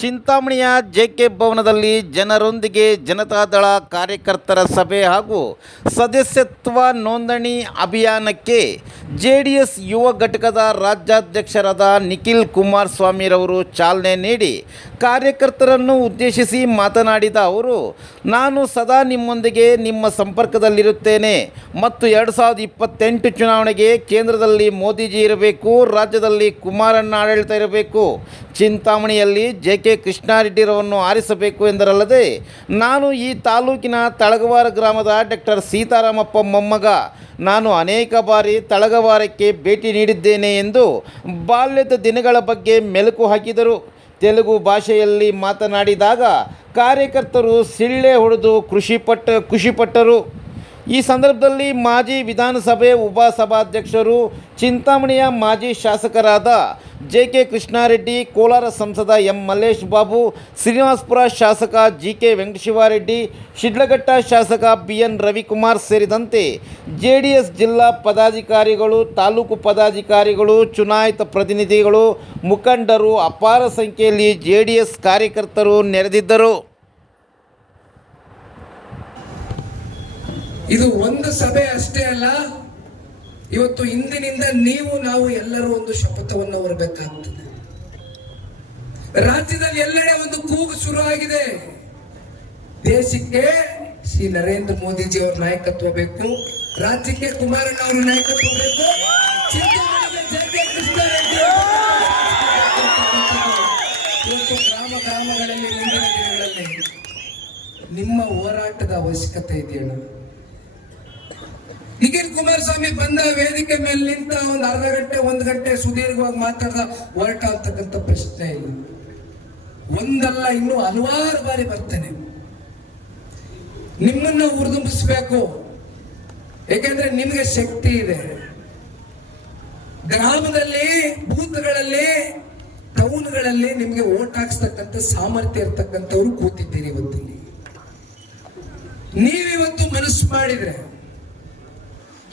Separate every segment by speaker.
Speaker 1: ಚಿಂತಾಮಣಿಯ J K ಭವನದಲ್ಲಿ ಜನರೊಂದಿಗೆ ಜನತಾದಳ ಕಾರ್ಯಕರ್ತರ ಸಭೆ ಹಾಗೂ ಸದಸ್ಯತ್ವ ನೋಂದಣಿ ಅಭಿಯಾನಕ್ಕೆ ಜೆ ಡಿ ಎಸ್ ಯುವ ಘಟಕದ ರಾಜ್ಯಾಧ್ಯಕ್ಷರಾದ ನಿಖಿಲ್ ಕುಮಾರಸ್ವಾಮಿರವರು ಚಾಲನೆ ನೀಡಿ ಕಾರ್ಯಕರ್ತರನ್ನು ಉದ್ದೇಶಿಸಿ ಮಾತನಾಡಿದ ಅವರು, ನಾನು ಸದಾ ನಿಮ್ಮೊಂದಿಗೆ, ನಿಮ್ಮ ಸಂಪರ್ಕದಲ್ಲಿರುತ್ತೇನೆ ಮತ್ತು ಎರಡು ಸಾವಿರದ ಇಪ್ಪತ್ತೆಂಟು ಚುನಾವಣೆಗೆ ಕೇಂದ್ರದಲ್ಲಿ ಮೋದಿಜಿ ಇರಬೇಕು, ರಾಜ್ಯದಲ್ಲಿ ಕುಮಾರಣ್ಣ ಆಡಳಿತ ಇರಬೇಕು ಚಿಂತಾಮಣಿಯಲ್ಲಿ ಜೆ ಕೆ ಕೃಷ್ಣಾರೆಡ್ಡಿರವನ್ನು ಆರಿಸಬೇಕು ಎಂದರಲ್ಲದೆ ನಾನು ಈ ತಾಲೂಕಿನ ತಳಗವಾರ ಗ್ರಾಮದ ಡಾಕ್ಟರ್ ಸೀತಾರಾಮಪ್ಪ ಮೊಮ್ಮಗ. ನಾನು ಅನೇಕ ಬಾರಿ ತಳಗವಾರಕ್ಕೆ ಭೇಟಿ ನೀಡಿದ್ದೇನೆ ಎಂದು ಬಾಲ್ಯದ ದಿನಗಳ ಬಗ್ಗೆ ಮೆಲುಕು ಹಾಕಿದರು. ತೆಲುಗು ಭಾಷೆಯಲ್ಲಿ ಮಾತನಾಡಿದಾಗ ಕಾರ್ಯಕರ್ತರು ಸಿಳ್ಳೆ ಹೊಡೆದು ಖುಷಿಪಟ್ಟ ಖುಷಿಪಟ್ಟರು ಈ ಸಂದರ್ಭದಲ್ಲಿ ಮಾಜಿ ವಿಧಾನಸಭೆ ಉಪಸಭಾಧ್ಯಕ್ಷರು ಚಿಂತಾಮಣಿಯ ಮಾಜಿ ಶಾಸಕರಾದ ಜೆ ಕೆ ಕೃಷ್ಣಾರೆಡ್ಡಿ, ಕೋಲಾರ ಸಂಸದ ಎಂ ಮಲ್ಲೇಶ್ ಬಾಬು, ಶ್ರೀನಿವಾಸಪುರ ಶಾಸಕ ಜಿ ಕೆ ವೆಂಕಟಶಿವಾರೆಡ್ಡಿ, ಶಿಡ್ಲಘಟ್ಟ ಶಾಸಕ ಬಿ ಎನ್ ರವಿಕುಮಾರ್ ಸೇರಿದಂತೆ ಜೆ ಡಿ ಎಸ್ ಜಿಲ್ಲಾ ಪದಾಧಿಕಾರಿಗಳು, ತಾಲೂಕು ಪದಾಧಿಕಾರಿಗಳು, ಚುನಾಯಿತ ಪ್ರತಿನಿಧಿಗಳು, ಮುಖಂಡರು ಅಪಾರ ಸಂಖ್ಯೆಯಲ್ಲಿ ಜೆ ಡಿ ಎಸ್ ಕಾರ್ಯಕರ್ತರು ನೆರೆದಿದ್ದರು.
Speaker 2: ಇದು ಒಂದು ಸಭೆ ಅಷ್ಟೇ ಅಲ್ಲ. ಇವತ್ತು ಇಂದಿನಿಂದ ನೀವು, ನಾವು ಎಲ್ಲರೂ ಒಂದು ಶಪಥವನ್ನು ಹೊರಬೇಕಾಗುತ್ತದೆ ರಾಜ್ಯದಲ್ಲಿ ಎಲ್ಲೆಡೆ ಒಂದು ಕೂಗು ಶುರು ಆಗಿದೆ. ದೇಶಕ್ಕೆ ಶ್ರೀ ನರೇಂದ್ರ ಮೋದಿಜಿ ಅವರ ನಾಯಕತ್ವ ಬೇಕು. ರಾಜ್ಯಕ್ಕೆ ಕುಮಾರಣ್ಣ ಅವರ ನಾಯಕತ್ವ ಬೇಕು. ಗ್ರಾಮ ಗ್ರಾಮಗಳಲ್ಲಿ ಮುಂದಿನ ದಿನಗಳಲ್ಲಿ ನಿಮ್ಮ ಹೋರಾಟದ ಅವಶ್ಯಕತೆ ಇದೆಯಲ್ಲ. ನಿಖಿಲ್ ಕುಮಾರಸ್ವಾಮಿ ಬಂದ ವೇದಿಕೆ ಮೇಲೆ ನಿಂತ ಒಂದು ಅರ್ಧ ಗಂಟೆ, ಒಂದು ಗಂಟೆ ಸುದೀರ್ಘವಾಗಿ ಮಾತಾಡ್ದ ಹೊರಟ ಅಂತಕ್ಕಂಥ ಪ್ರಶ್ನೆ ಇಲ್ಲ ಒಂದಲ್ಲ, ಇನ್ನು ಹಲವಾರು ಬಾರಿ ಬರ್ತೇನೆ. ನಿಮ್ಮನ್ನ ಹುರಿದುಂಬಿಸ್ಬೇಕು. ಯಾಕೆಂದ್ರೆ ನಿಮಗೆ ಶಕ್ತಿ ಇದೆ. ಗ್ರಾಮದಲ್ಲಿ, ಬೂತ್ಗಳಲ್ಲಿ, ಟೌನ್ಗಳಲ್ಲಿ ನಿಮಗೆ ಓಟ್ ಹಾಕ್ಸ್ತಕ್ಕಂಥ ಸಾಮರ್ಥ್ಯ ಇರ್ತಕ್ಕಂಥವ್ರು ಕೂತಿದ್ದೀರಿ ಇವತ್ತಿಲ್ಲಿ. ನೀವಿವತ್ತು ಮನಸ್ಸು ಮಾಡಿದ್ರೆ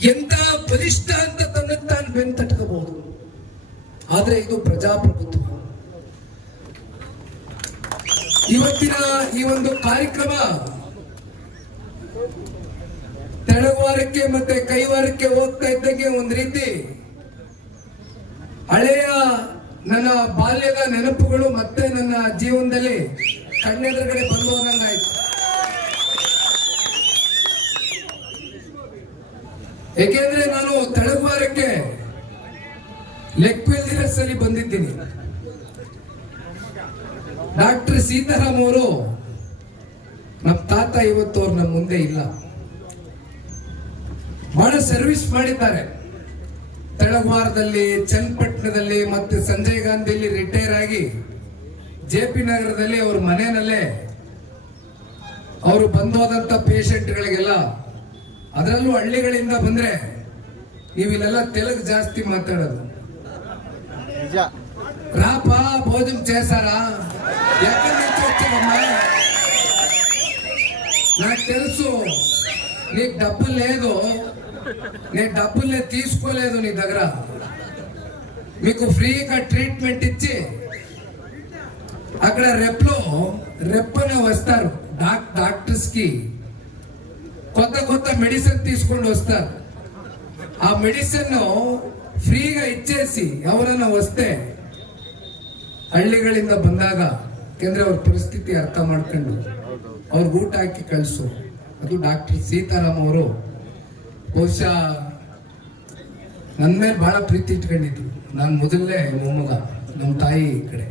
Speaker 2: ಎಂತ ಬಲಿಷ್ಠ ಅಂತ ತನ್ನ ತಾನು ಬೆಂತಟ್ಕೋಬಹುದು ಆದ್ರೆ ಇದು ಪ್ರಜಾಪ್ರಭುತ್ವ. ಇವತ್ತಿನ ಈ ಒಂದು ಕಾರ್ಯಕ್ರಮ ತೆಳಗುವಾರಕ್ಕೆ ಮತ್ತೆ ಕೈವಾರಕ್ಕೆ ಹೋಗ್ತಾ ಇದ್ದಂಗೆ ಒಂದ್ ರೀತಿ ಹಳೆಯ ನನ್ನ ಬಾಲ್ಯದ ನೆನಪುಗಳು ಮತ್ತೆ ನನ್ನ ಜೀವನದಲ್ಲಿ ಕಣ್ಣೆದುರುಗಡೆ ಬಂದು ಹೋದಂಗಾಯ್ತು. ಏಕೆಂದ್ರೆ ನಾನು ತಳಗುವಾರಕ್ಕೆ ಪೇಲ್ಸ್ ಅಲ್ಲಿ ಬಂದಿದ್ದೀನಿ. ಡಾಕ್ಟರ್ ಸೀತಾರಾಮ್ ಅವರು ನಮ್ಮ ತಾತ ಇವತ್ತು ಅವ್ರು ನಮ್ಮ ಮುಂದೆ ಇಲ್ಲ. ಬಹಳ ಸರ್ವಿಸ್ ಮಾಡಿದ್ದಾರೆ. ತಳವಾರದಲ್ಲಿ, ಚನ್ನಪಟ್ಟಣದಲ್ಲಿ ಮತ್ತೆ ಸಂಜಯ್ ಗಾಂಧಿಯಲ್ಲಿ ರಿಟೈರ್ ಆಗಿ ಜೆ ಪಿ ನಗರದಲ್ಲಿ ಅವ್ರ ಮನೆಯಲ್ಲೇ ಅವರು ಬಂದೋದಂತ ಪೇಷಂಟ್ಗಳಿಗೆಲ್ಲ ಅದರಲ್ಲೂ ಹಳ್ಳಿಗಳಿಂದ ಬಂದ್ರೆ ನೀವು ಇಲ್ಲೆಲ್ಲ ತೆಲುಗು ಜಾಸ್ತಿ ಮಾತಾಡೋದು
Speaker 1: ನಿಜ
Speaker 2: రాపా భోజనం చేశారా ఎక్కడి నుంచి వచ్చావమ్మా నాకు తెలుసు నీకు డబ్బులు లేదు నేను డబ్బుల్ని తీసుకోలేదు నీ దగ్గర మీకు ఫ్రీగా ట్రీట్మెంట్ ఇచ్చి అక్కడ రెప్లో రెప్పనే వస్తారు డాక్ డాక్టర్స్ కి కొత్త కొత్త మెడిసిన్ తీసుకొని వస్తారు ఆ మెడిసిన్ ఫ్రీగా ఇచ్చేసి ఎవరైనా వస్తే ಹಳ್ಳಿಗಳಿಂದ ಬಂದಾಗ ಯಾಕೆಂದ್ರೆ ಅವ್ರ ಪರಿಸ್ಥಿತಿ ಅರ್ಥ ಮಾಡ್ಕೊಂಡು ಅವ್ರಿಗೆ ಊಟ ಹಾಕಿ ಕಳಿಸು ಅದು ಡಾಕ್ಟರ್ ಸೀತಾರಾಮ್ ಅವರು ಬಹುಶಃ ನನ್ನ ಮೇಲೆ ಬಹಳ ಪ್ರೀತಿ ಇಟ್ಕೊಂಡಿದ್ರು ನಾನು ಮೊದಲನೇ ಮೊಮ್ಮಗ ನಮ್ಮ ತಾಯಿ ಕಡೆ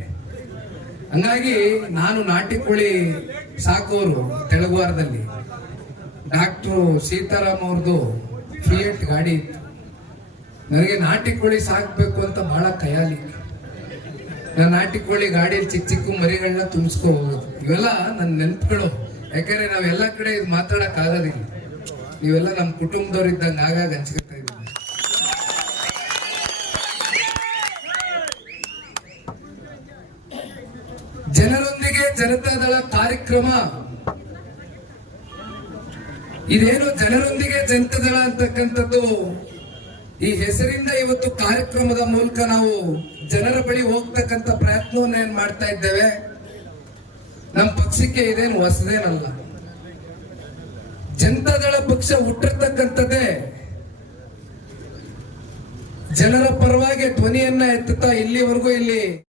Speaker 2: ಹಂಗಾಗಿ ನಾನು ನಾಟಿ ಕೋಳಿ ಸಾಕೋರು ತೆಳಗುವಾರದಲ್ಲಿ ಡಾಕ್ಟ್ರು ಸೀತಾರಾಮ್ ಅವ್ರದ್ದು ಫಿಯೇಟ್ ಗಾಡಿ ಇತ್ತು. ನನಗೆ ನಾಟಿ ಕೋಳಿ ಸಾಕ್ಬೇಕು ಅಂತ ಬಹಳ ಕಯಾಲಿ ನಾನು ನಾಟಿ ಕೋಳಿ ಗಾಡಿಯಲ್ಲಿ ಚಿಕ್ಕ ಚಿಕ್ಕ ಮರಿಗಳನ್ನ ತುಂಬಿಸ್ಕೊ ಹೋಗೋದು ಇವೆಲ್ಲ ನನ್ನ ನೆನಪುಗಳು. ಯಾಕಂದ್ರೆ ನಾವೆಲ್ಲ ಕಡೆ ಇದು ಮಾತಾಡಕ್ ಆಗೋದಿಲ್ಲ. ನೀವೆಲ್ಲ ನಮ್ಮ ಕುಟುಂಬದವ್ರು ಇದ್ದಂಗೆ ಆಗಾಗ ಹಂಚ್ಕೊತಾ ಇದ್ದೀವಿ. ಜನರೊಂದಿಗೆ ಜನತಾದಳ ಕಾರ್ಯಕ್ರಮ ಇದೇನು ಜನರೊಂದಿಗೆ ಜನತದಳ ಅಂತಕ್ಕಂಥದ್ದು. ಈ ಹೆಸರಿಂದ ಇವತ್ತು ಕಾರ್ಯಕ್ರಮದ ಮೂಲಕ ನಾವು ಜನರ ಬಳಿ ಹೋಗ್ತಕ್ಕಂಥ ಪ್ರಯತ್ನವನ್ನ ಏನ್ ಮಾಡ್ತಾ ಇದ್ದೇವೆ? ನಮ್ಮ ಪಕ್ಷಕ್ಕೆ ಇದೇನು ಹೊಸದೇನಲ್ಲ. ಜನತಾದಳ ಪಕ್ಷ ಹುಟ್ಟಿರ್ತಕ್ಕಂಥದ್ದೇ ಜನರ ಪರವಾಗಿ ಧ್ವನಿಯನ್ನ ಎತ್ತುತ್ತಾ ಇಲ್ಲಿವರೆಗೂ ಇಲ್ಲಿ